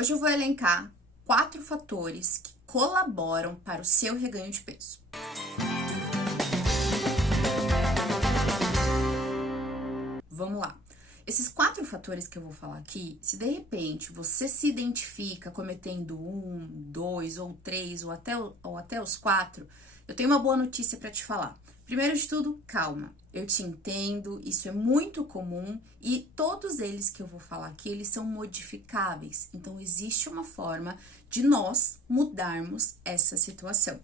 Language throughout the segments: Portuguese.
Hoje eu vou elencar 4 fatores que colaboram para o seu reganho de peso. Vamos lá. Esses 4 fatores que eu vou falar aqui, se de repente você se identifica cometendo 1, 2 ou 3 ou até os 4, eu tenho uma boa notícia para te falar. Primeiro de tudo, calma. Eu te entendo, isso é muito comum e todos eles que eu vou falar aqui, eles são modificáveis. Então, existe uma forma de nós mudarmos essa situação.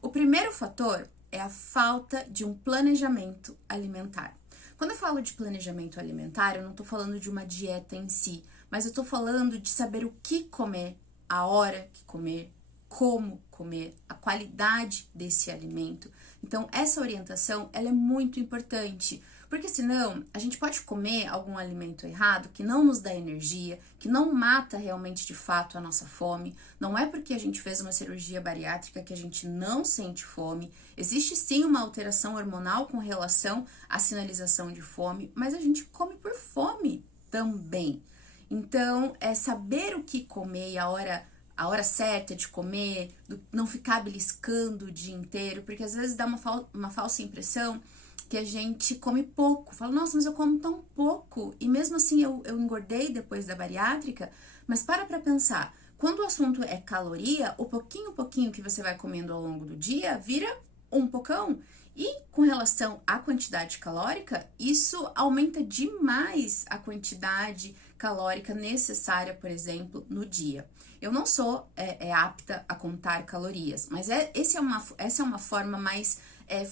O primeiro fator é a falta de um planejamento alimentar. Quando eu falo de planejamento alimentar, eu não tô falando de uma dieta em si, mas eu tô falando de saber o que comer, a hora que comer, como comer, a qualidade desse alimento. Então, essa orientação, ela é muito importante, porque senão a gente pode comer algum alimento errado que não nos dá energia, que não mata realmente de fato a nossa fome. Não é porque a gente fez uma cirurgia bariátrica que a gente não sente fome. Existe sim uma alteração hormonal com relação à sinalização de fome, mas a gente come por fome também. Então, é saber o que comer e a hora certa de comer, não ficar beliscando o dia inteiro, porque às vezes dá uma falsa impressão que a gente come pouco. Fala, nossa, mas eu como tão pouco, e mesmo assim eu engordei depois da bariátrica. Mas para pensar, quando o assunto é caloria, o pouquinho que você vai comendo ao longo do dia vira um pocão. E com relação à quantidade calórica, isso aumenta demais a quantidade calórica necessária, por exemplo, no dia. Eu não sou apta a contar calorias, mas essa é uma forma mais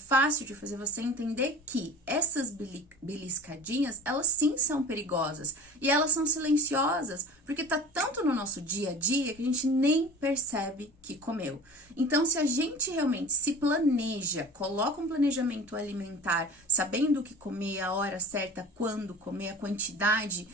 fácil de fazer você entender que essas beliscadinhas, elas sim são perigosas e elas são silenciosas, porque tá tanto no nosso dia a dia que a gente nem percebe que comeu. Então, se a gente realmente se planeja, coloca um planejamento alimentar, sabendo o que comer, a hora certa, quando comer, a quantidade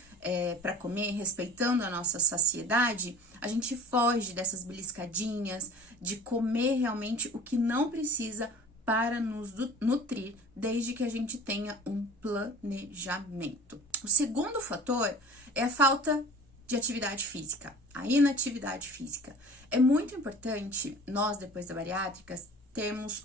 para comer, respeitando a nossa saciedade, a gente foge dessas beliscadinhas, de comer realmente o que não precisa para nos nutrir, desde que a gente tenha um planejamento. O segundo fator é a falta de atividade física, a inatividade física. É muito importante nós, depois da bariátrica, termos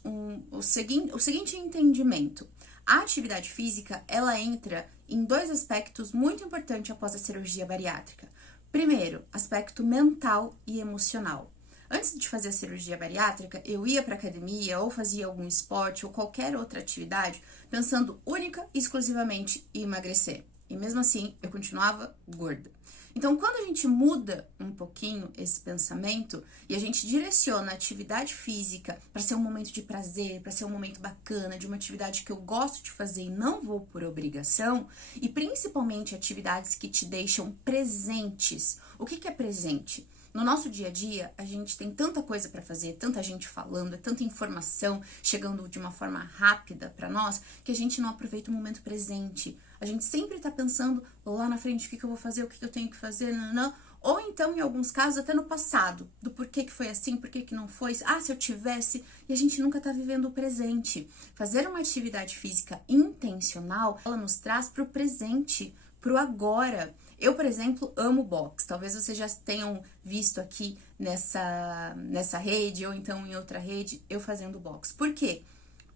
o seguinte entendimento. A atividade física, ela entra em 2 aspectos muito importantes após a cirurgia bariátrica. Primeiro, aspecto mental e emocional. Antes de fazer a cirurgia bariátrica, eu ia para academia ou fazia algum esporte ou qualquer outra atividade pensando única e exclusivamente em emagrecer. E mesmo assim, eu continuava gorda. Então, quando a gente muda um pouquinho esse pensamento e a gente direciona a atividade física para ser um momento de prazer, para ser um momento bacana, de uma atividade que eu gosto de fazer e não vou por obrigação, e principalmente atividades que te deixam presentes. O que é presente? No nosso dia a dia, a gente tem tanta coisa para fazer, tanta gente falando, tanta informação chegando de uma forma rápida para nós, que a gente não aproveita o momento presente. A gente sempre tá pensando lá na frente o que eu vou fazer, o que eu tenho que fazer, não. Ou então, em alguns casos, até no passado, do porquê que foi assim, porquê que não foi, se eu tivesse, e a gente nunca tá vivendo o presente. Fazer uma atividade física intencional, ela nos traz pro presente, pro agora. Eu, por exemplo, amo boxe. Talvez vocês já tenham visto aqui nessa rede ou então em outra rede eu fazendo boxe. Por quê?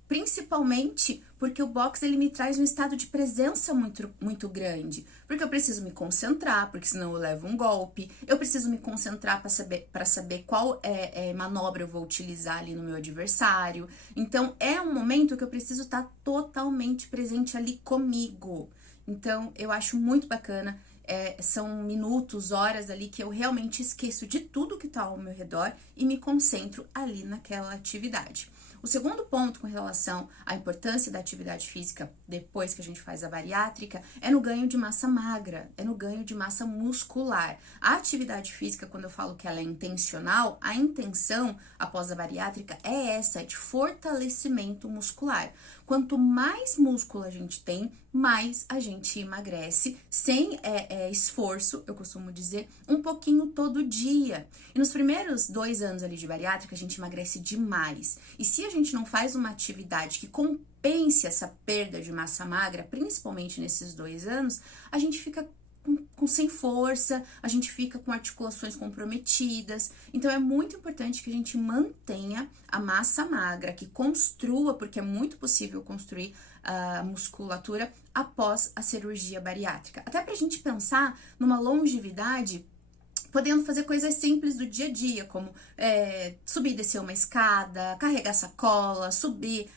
Principalmente porque o boxe ele me traz um estado de presença muito grande. Porque eu preciso me concentrar, porque senão eu levo um golpe. Eu preciso me concentrar para saber qual manobra eu vou utilizar ali no meu adversário. Então, é um momento que eu preciso estar totalmente presente ali comigo. Então, eu acho muito bacana. São minutos, horas ali que eu realmente esqueço de tudo que tá ao meu redor e me concentro ali naquela atividade. O segundo ponto com relação à importância da atividade física depois que a gente faz a bariátrica é no ganho de massa magra, é no ganho de massa muscular. A atividade física, quando eu falo que ela é intencional, a intenção após a bariátrica é essa, de fortalecimento muscular. Quanto mais músculo a gente tem, mais a gente emagrece, sem esforço, eu costumo dizer, um pouquinho todo dia. E nos primeiros 2 anos ali de bariátrica, a gente emagrece demais. E se a gente não faz uma atividade que compense essa perda de massa magra, principalmente nesses 2 anos, a gente fica sem força, a gente fica com articulações comprometidas. Então é muito importante que a gente mantenha a massa magra, que construa, porque é muito possível construir a musculatura após a cirurgia bariátrica. Até pra gente pensar numa longevidade podendo fazer coisas simples do dia a dia, como subir e descer uma escada, carregar sacola, subir,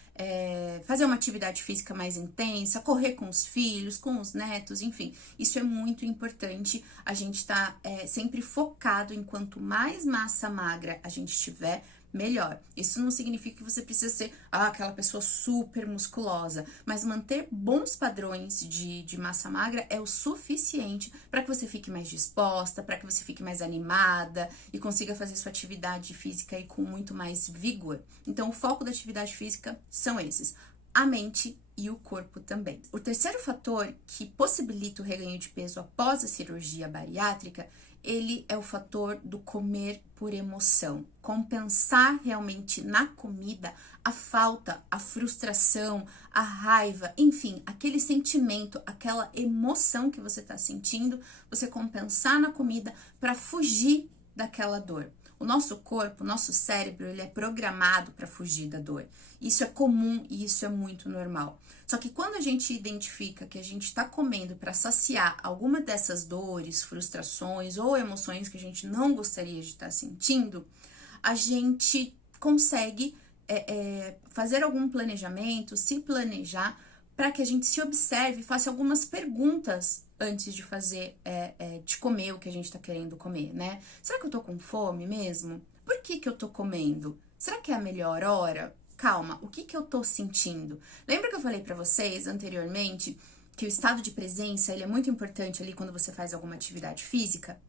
fazer uma atividade física mais intensa, correr com os filhos, com os netos, enfim. Isso é muito importante, a gente tá sempre focado em quanto mais massa magra a gente tiver, melhor. Isso não significa que você precisa ser aquela pessoa super musculosa, mas manter bons padrões de massa magra é o suficiente para que você fique mais disposta, para que você fique mais animada e consiga fazer sua atividade física aí com muito mais vigor. Então, o foco da atividade física são esses: a mente e o corpo também. O terceiro fator que possibilita o reganho de peso após a cirurgia bariátrica, ele é o fator do comer por emoção. Compensar realmente na comida a falta, a frustração, a raiva, enfim, aquele sentimento, aquela emoção que você está sentindo, você compensar na comida para fugir daquela dor. O nosso corpo, o nosso cérebro, ele é programado para fugir da dor. Isso é comum e isso é muito normal. Só que quando a gente identifica que a gente está comendo para saciar alguma dessas dores, frustrações ou emoções que a gente não gostaria de estar sentindo, a gente consegue fazer algum planejamento, se planejar para que a gente se observe e faça algumas perguntas antes de de comer o que a gente tá querendo comer, né? Será que eu tô com fome mesmo? Por que eu tô comendo? Será que é a melhor hora? Calma, o que eu tô sentindo? Lembra que eu falei pra vocês anteriormente que o estado de presença, ele é muito importante ali quando você faz alguma atividade física?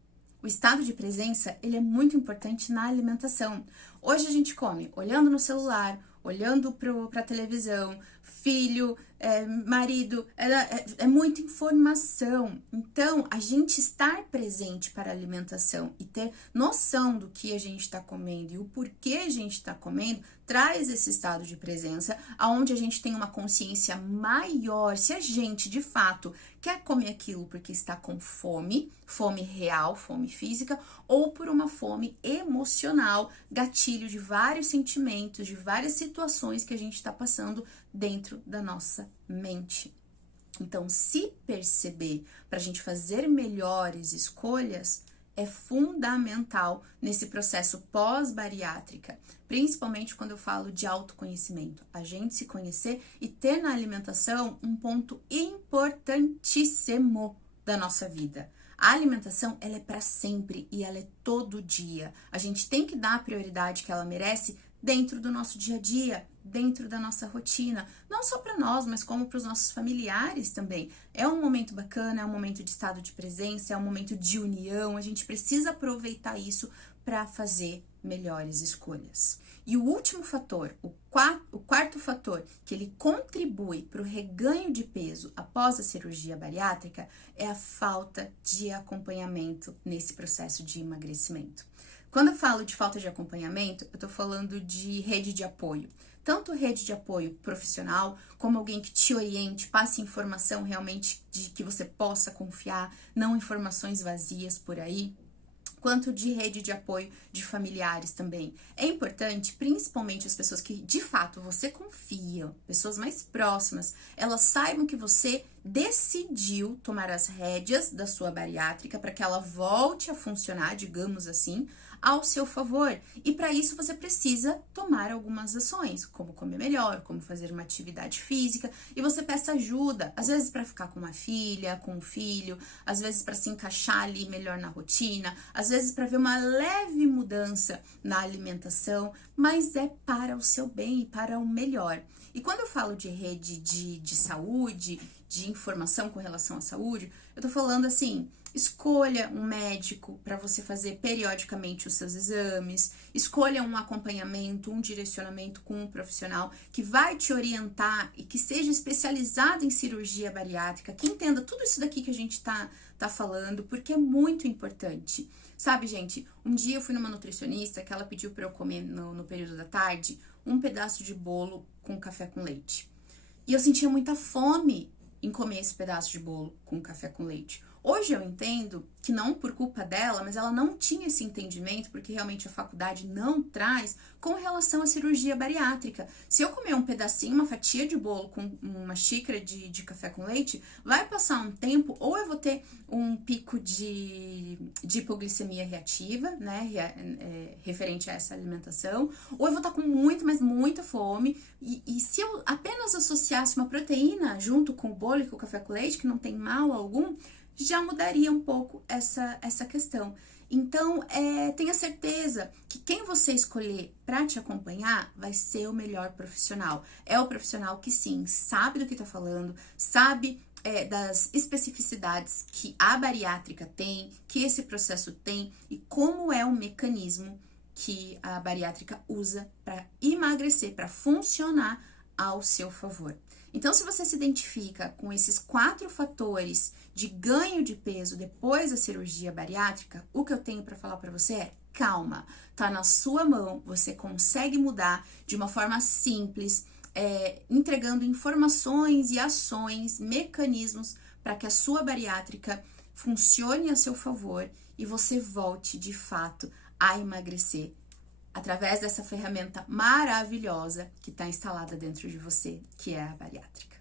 O estado de presença, ele é muito importante na alimentação. Hoje a gente come olhando no celular, olhando pra televisão, filho, marido, é muita informação. Então, a gente estar presente para a alimentação e ter noção do que a gente está comendo e o porquê a gente está comendo, traz esse estado de presença, aonde a gente tem uma consciência maior se a gente, de fato, quer comer aquilo porque está com fome, fome real, fome física, ou por uma fome emocional, gatilho de vários sentimentos, de várias situações que a gente está passando dentro da nossa mente. Então, se perceber para a gente fazer melhores escolhas é fundamental nesse processo pós-bariátrica, principalmente quando eu falo de autoconhecimento. A gente se conhecer e ter na alimentação um ponto importantíssimo da nossa vida. A alimentação, ela é para sempre e ela é todo dia. A gente tem que dar a prioridade que ela merece dentro do nosso dia a dia, dentro da nossa rotina, não só para nós, mas como para os nossos familiares também. É um momento bacana, é um momento de estado de presença, é um momento de união, a gente precisa aproveitar isso para fazer melhores escolhas. E o último fator, o quarto fator que ele contribui para o reganho de peso após a cirurgia bariátrica é a falta de acompanhamento nesse processo de emagrecimento. Quando eu falo de falta de acompanhamento, eu tô falando de rede de apoio. Tanto rede de apoio profissional, como alguém que te oriente, passe informação realmente de que você possa confiar, não informações vazias por aí, quanto de rede de apoio de familiares também. É importante, principalmente as pessoas que de fato você confia, pessoas mais próximas, elas saibam que você decidiu tomar as rédeas da sua bariátrica para que ela volte a funcionar, digamos assim, ao seu favor. E para isso você precisa tomar algumas ações, como comer melhor, como fazer uma atividade física, e você peça ajuda, às vezes para ficar com uma filha, com um filho, às vezes para se encaixar ali melhor na rotina, às vezes para ver uma leve mudança na alimentação, mas é para o seu bem e para o melhor. E quando eu falo de rede de saúde, de informação com relação à saúde, eu tô falando assim: escolha um médico para você fazer periodicamente os seus exames, escolha um acompanhamento, um direcionamento com um profissional que vai te orientar e que seja especializado em cirurgia bariátrica, que entenda tudo isso daqui que a gente tá falando, porque é muito importante. Sabe, gente, um dia eu fui numa nutricionista que ela pediu para eu comer no período da tarde um pedaço de bolo com café com leite. E eu sentia muita fome em comer esse pedaço de bolo com café com leite. Hoje eu entendo que não por culpa dela, mas ela não tinha esse entendimento, porque realmente a faculdade não traz, com relação à cirurgia bariátrica. Se eu comer um pedacinho, uma fatia de bolo com uma xícara de café com leite, vai passar um tempo, ou eu vou ter um pico de hipoglicemia reativa, né, referente a essa alimentação, ou eu vou estar com muito, mas muita fome, e se eu apenas associasse uma proteína junto com o bolo e com o café com leite, que não tem mal algum, já mudaria um pouco essa questão. Então, tenha certeza que quem você escolher para te acompanhar vai ser o melhor profissional. É o profissional que sim, sabe do que tá falando, sabe das especificidades que a bariátrica tem, que esse processo tem e como é o mecanismo que a bariátrica usa para emagrecer, para funcionar ao seu favor. Então, se você se identifica com esses 4 fatores de ganho de peso depois da cirurgia bariátrica, o que eu tenho para falar para você é calma, tá na sua mão, você consegue mudar de uma forma simples, entregando informações e ações, mecanismos para que a sua bariátrica funcione a seu favor e você volte de fato a emagrecer através dessa ferramenta maravilhosa que está instalada dentro de você, que é a bariátrica.